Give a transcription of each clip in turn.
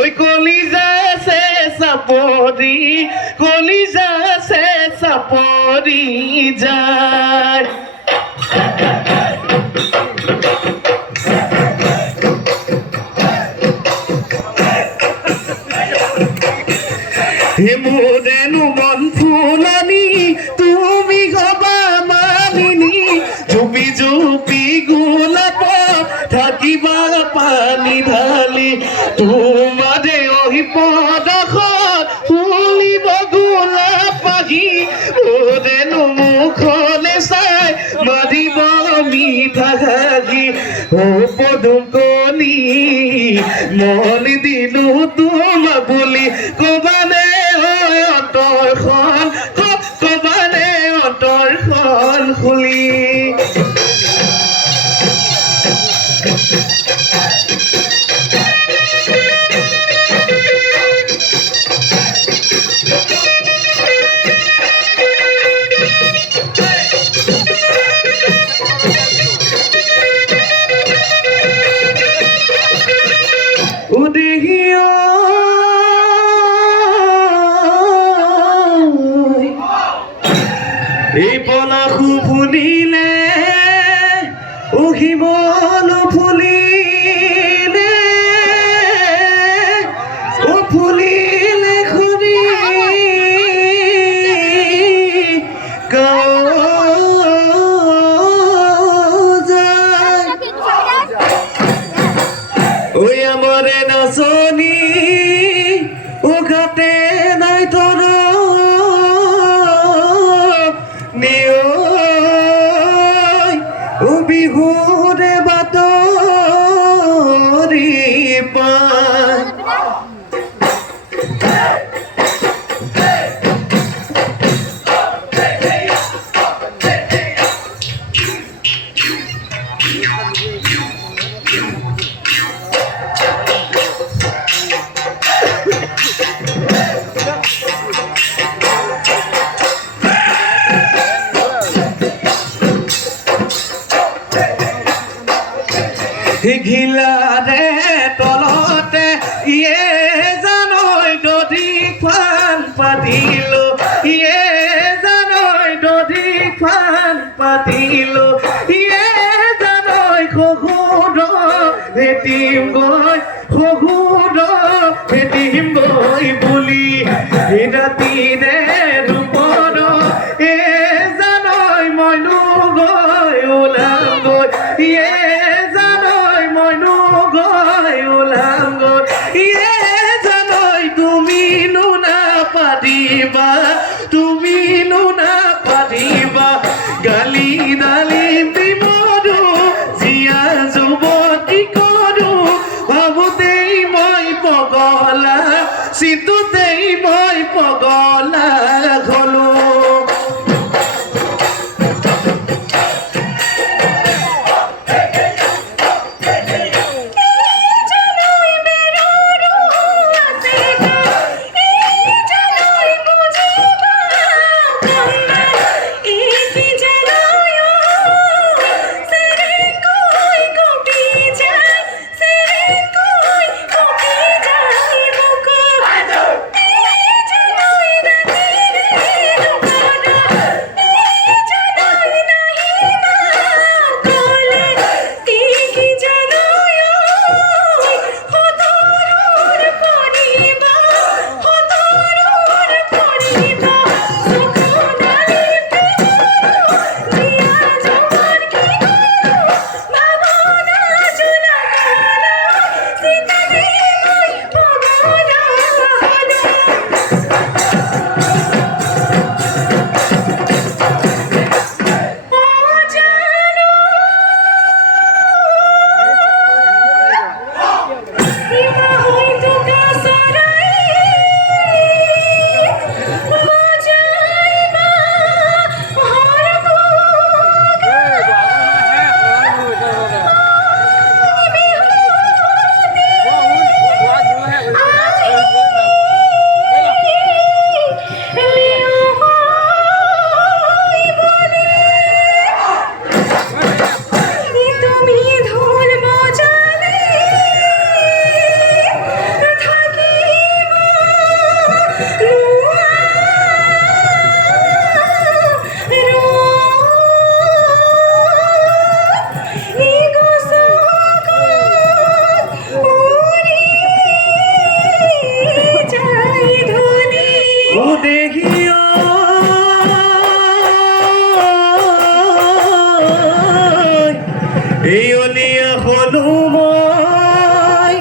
ওই কলিজা সে সাপরি কলিজা সে সাপরি যায় মোরেনু মন ফুলানি তুমি গবা মানিনি জুপি জুপি গোলাপ থাকিবা পানি ঢালি তোমারে ওই পদখন ফুলিব গোলাপ পাহি মোরেনু মুখলে চাই মাৰিব মিঠা হাঁহি ও পদুম কলি মন দিলো তোমাক বুলি কবানে অন্তৰখন কবানে অন্তৰখন খুলি এই পলাশু ফুলিলে উহিমল ফুলিলে ও ফুলিলে খুনি ওই আমারে নাচনি ও গাতে নাই তোর বিহুরে বাতরি পায় ঘিলাৰে তলতে ইয়ে জানৈ দধিখন পাতিলো ইয়ে জানৈ দধিখন পাতিলো ইয়ে জানৈ শহুৰ ভেটিম গৈ শহুৰ ভেটিম গৈ বুলি ৰাতিৰে ৰূপৰ এ জানৈ মইনো গৈ ওলাম গৈ ইয়ে তুমি নুনা পাতিবা গালি দালি বিমৰো জিয়া যুৱতী কৰো ভাবোতেই মই পগলা চিন্তুতেই মই পগলা হলো দেহিও এই অলিয়া হলো মই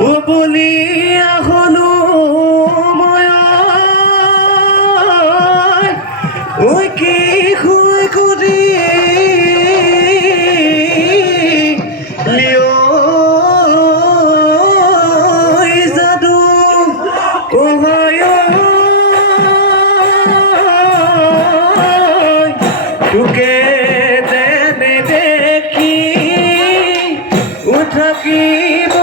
ও বলিয়া হলো মই ওই কি খুই করি লিও জাদু ও তোকে দেনে দেখি উঠাকিব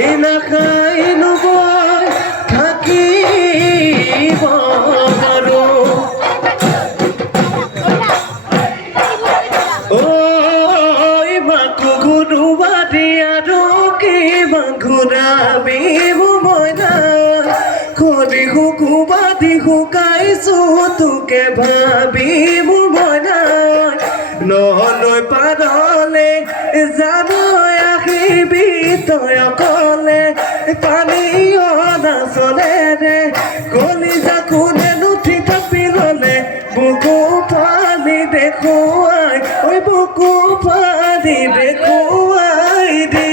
এই নাখাই নবই থাকিব আৰু ঐ মাকো ঘূৰুৱা দিয়াৰো কিমান ঘূৰাবি মইনা খৰি শুকুবাদি শুকাইছো তোকে ভাবি মোৰ মইনা নহলৈ পাৰলে জানো আহিবি তই অকলে পানী অনাচলেৰে কলিজা কোনে নুঠি থাপি ললে বুকু পানী দেখুৱাই ঐ বুকু পানী দেখুৱাই দে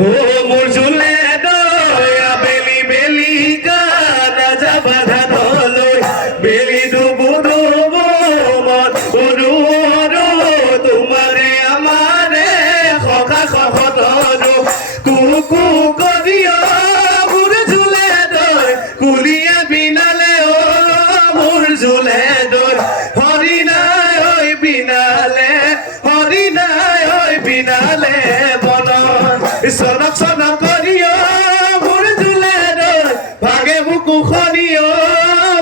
ও মোর ঝুলে দয়া বেলি বেলি গানা যাবা ধানলৈ বেলি ডুবু ডুবু মন উৰু উৰু তোমাৰে আমাৰে সখা সহতৰু কুকু কৰিয় মোৰ ঝুলে দয় কুলিয়া বিনালে ও মোৰ ঝুলে দয় হৰি নাই ঐ বিনালে হৰি নাই ঐ বিনালে সনক সনক কৰিও মোৰ ঝুলে দৈ ভাগে বুকু খনিও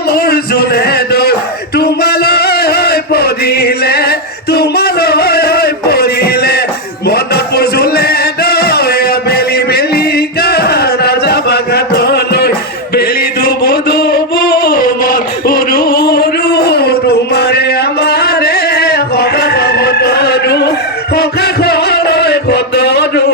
মোৰ ঝুলে দৈ তোমালৈ পৰিলে তোমালৈ পৰিলে মনত মোৰ ঝুলে দৈ বেলি বেলি গানা যাবা ঘাটলৈ বেলি ডুবু ডুবু মন উৰু উৰু তোমাৰে আমাৰে সখা সহতৰু সখা খৰৈ খতৰু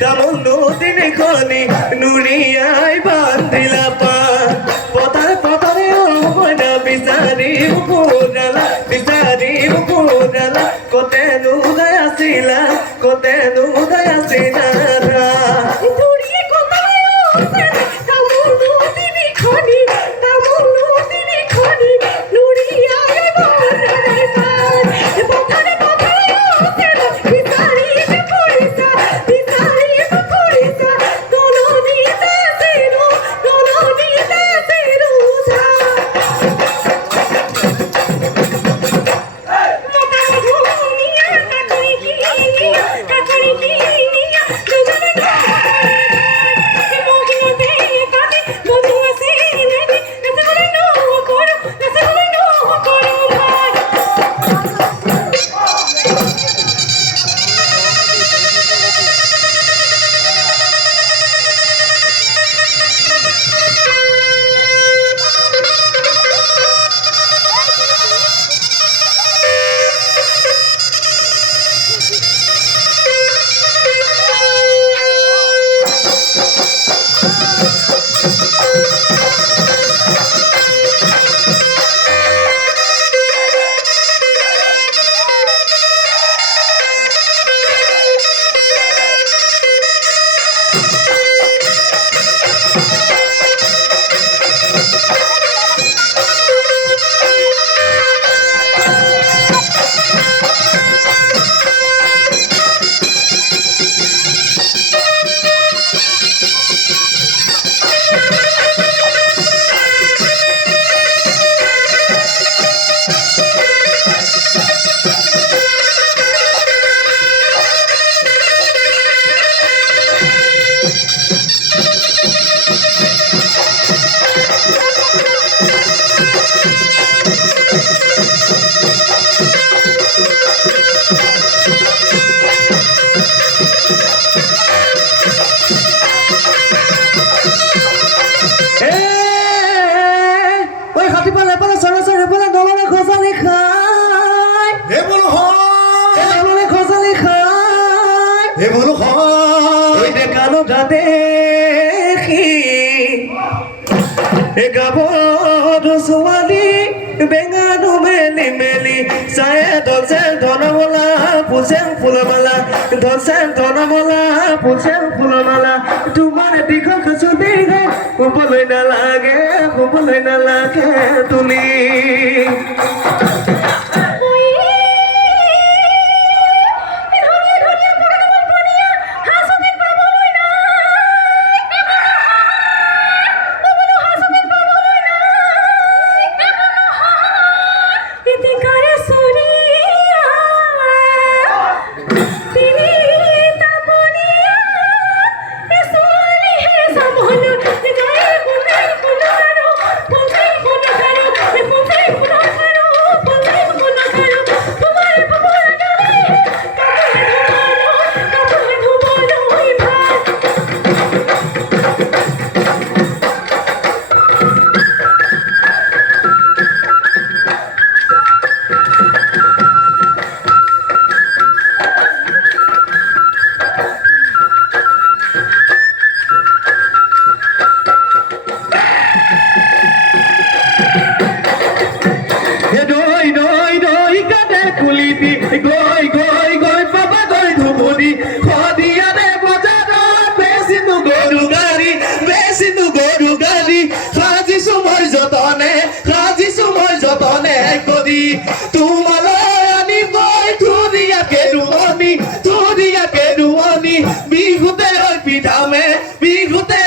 দামোদরী নুরিয়াই বান্ধিলা পা পতারে পতারে ময়না বিচারি উপরালা কতে নুদায় আসিলা কতে নুদায় আসিলা ওই হাতি পালে পালে সরাসরি পালে দলনে খোঁজালি খায় হে বলো হয় দলনে খোঁজালি খায় হে বলো হয় ওই দেখানো দেখি গাবত ছোৱালী বেঙানো মেলি মেলি চায়ে ধনচেং ধনমলা ফুলচেং ফুলমালা ধনচেং ধনমলা ফুলচেং ফুলমালা তোমাৰ দীঘল চুলি শুবলৈ নালাগে তুলি তোমালৈ আনি গৈ ধুনীয়াকে ৰুৱনি বিহুতে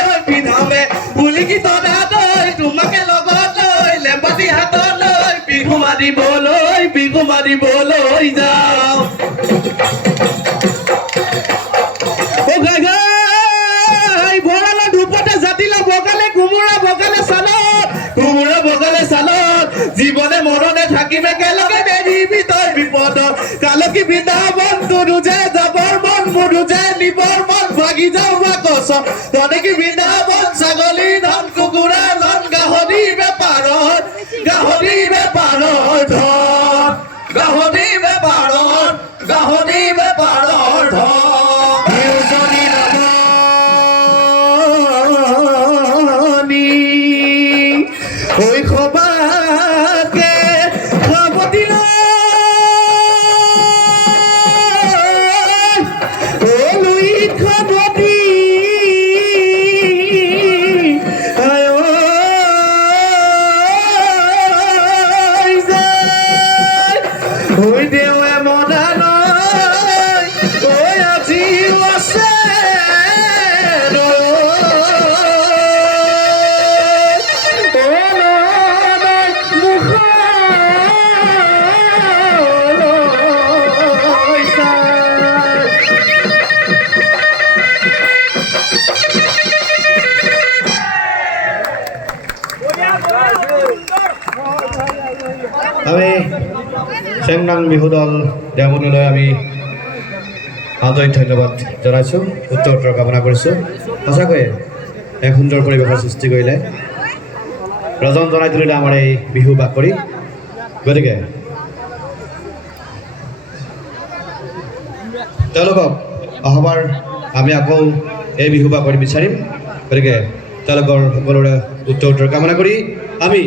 হৈ পিধামে বুলি গীত লৈ তোমাকে লগত লৈ লেম্বাটি হাতত লৈ বিহু মাৰিবলৈ যাওঁ ভঁৰালৰ ধূপতে জাতিলা বগালে কোমোৰা বগালে চালত জীৱনে মৰণে থাকিম একেলগে নেৰিবি তই বিপদত কালকি বৃন্দাবন তোৰো যে যাবৰ মন মোৰো যে নিবৰ মন ভাগি যাওঁ বাকচ তনেকি বৃন্দাবন ছাগলী ধন কুকুৰা ধন গাহৰি বেপাৰত ওই খবাকে খাব দিল ওই খাব দি ওই দেওয়া মনা নয় ওই আজি আছে আমি চেংনাং বিহু দল দেওমনিলৈ আমি আন্তৰিক ধন্যবাদ জনাইছোঁ উত্তৰ কামনা কৰিছোঁ সঁচাকৈয়ে এক সুন্দৰ পৰিৱেশৰ সৃষ্টি কৰিলে ৰজন জনাই তুলিলে আমাৰ এই বিহু বাকৰি গতিকে তেওঁলোকক অহাবাৰ আমি আকৌ এই বিহু বাকৰি বিচাৰিম গতিকে তেওঁলোকৰ সকলোৰে উত্তৰ কামনা কৰি আমি